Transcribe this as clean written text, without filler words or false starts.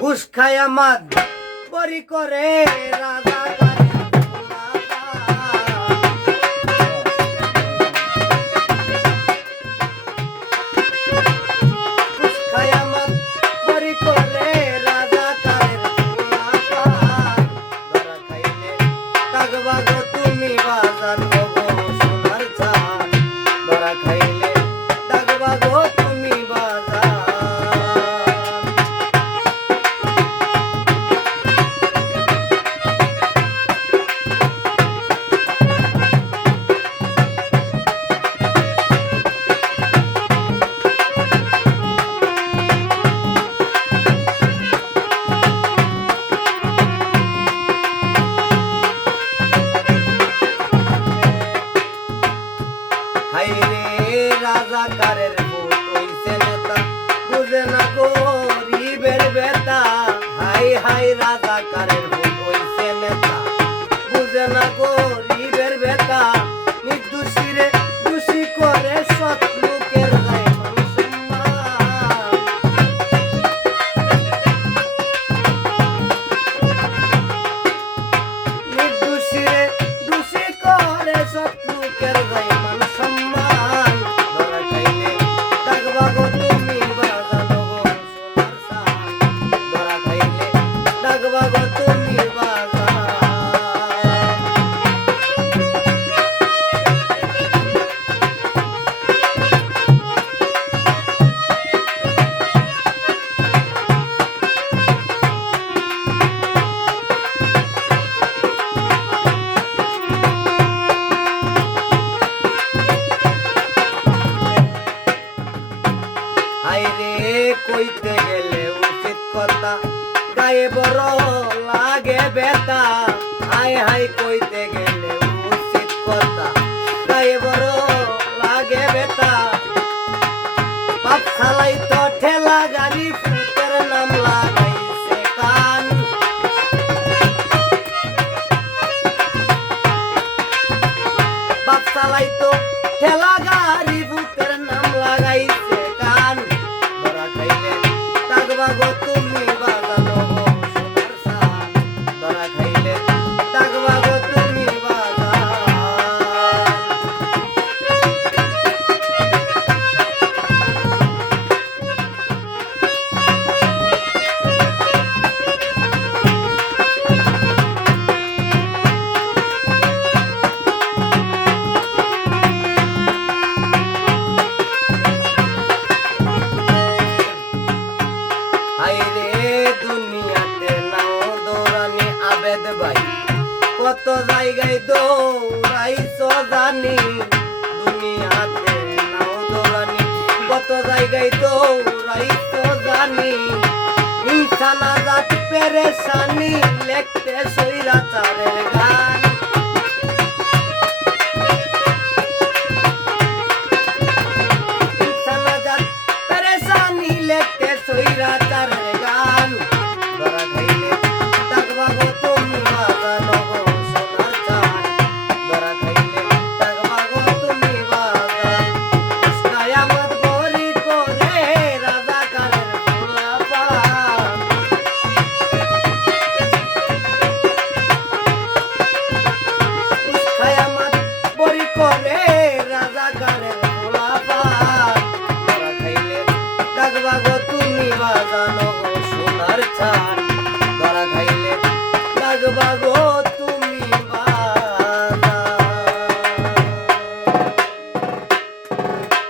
ঘুষ খায় আমার বড়ি করে রাজা তুমি বাজান গো সোনার চান ধরা খাইলে ডাকবা গো তুমি বাজান রাজাকারের ভূত হইছে নেতা বুঝে না গরিবের বেটা হাই হাই রাজাকারের ভূত হইছে নেতা বুঝে না গরিবের বেটা নির্দোষীরে দোষী করে সৎ লোকের যায় মান সম্মান নির্দোষীরে দোষী করে সৎ লোকের যায় মান সম্মান কইতে গেলে উচিত কথা গায়ে বড় লাগে বেটা হাই হাই কইতে গেলে উচিত কথা গায়ে বড় লাগে বেটা বাপ খালাই তো ঠেলা গাড়ি ফুটের নাম লাগাইছে কান বাপ খালাই তো ঠেলা গাড়ি ফুটের নাম লাগাইছে কান ডাকবা গো তুমি বাজানো গো সোনার চান ধরা খাইলে ডাকবা গো তুমি বাজান দুনিয়াতে নাও দৌড়ানি আবেদ ভাই কত জায়গায় দৌড়াইছো জানি দুনিয়াতে নাও দৌড়ানি কত জায়গায় দৌড়াইছো জানি ইনসান আজাদ পেরেশানি লেখতে সৈরাচারের গান ইনসান আজাদ পেরেশানি লেখতে সৈরাচারের গান ধরা খাইলে ডাকবা গো তুমি বাজানো গো সোনার চান ধরা খাইলে ডাকবা গো তুমি বাজান কৃষ্ণায়ামত বড়ি করে রাজাকারের পোলাপান কৃষ্ণায়ামত বড়ি করে রাজাকারের পোলাপান ধরা খাইলে ডাকবা গো তুমি বাজানো গো সোনার চান ধরা খাইলে ডাকবা গো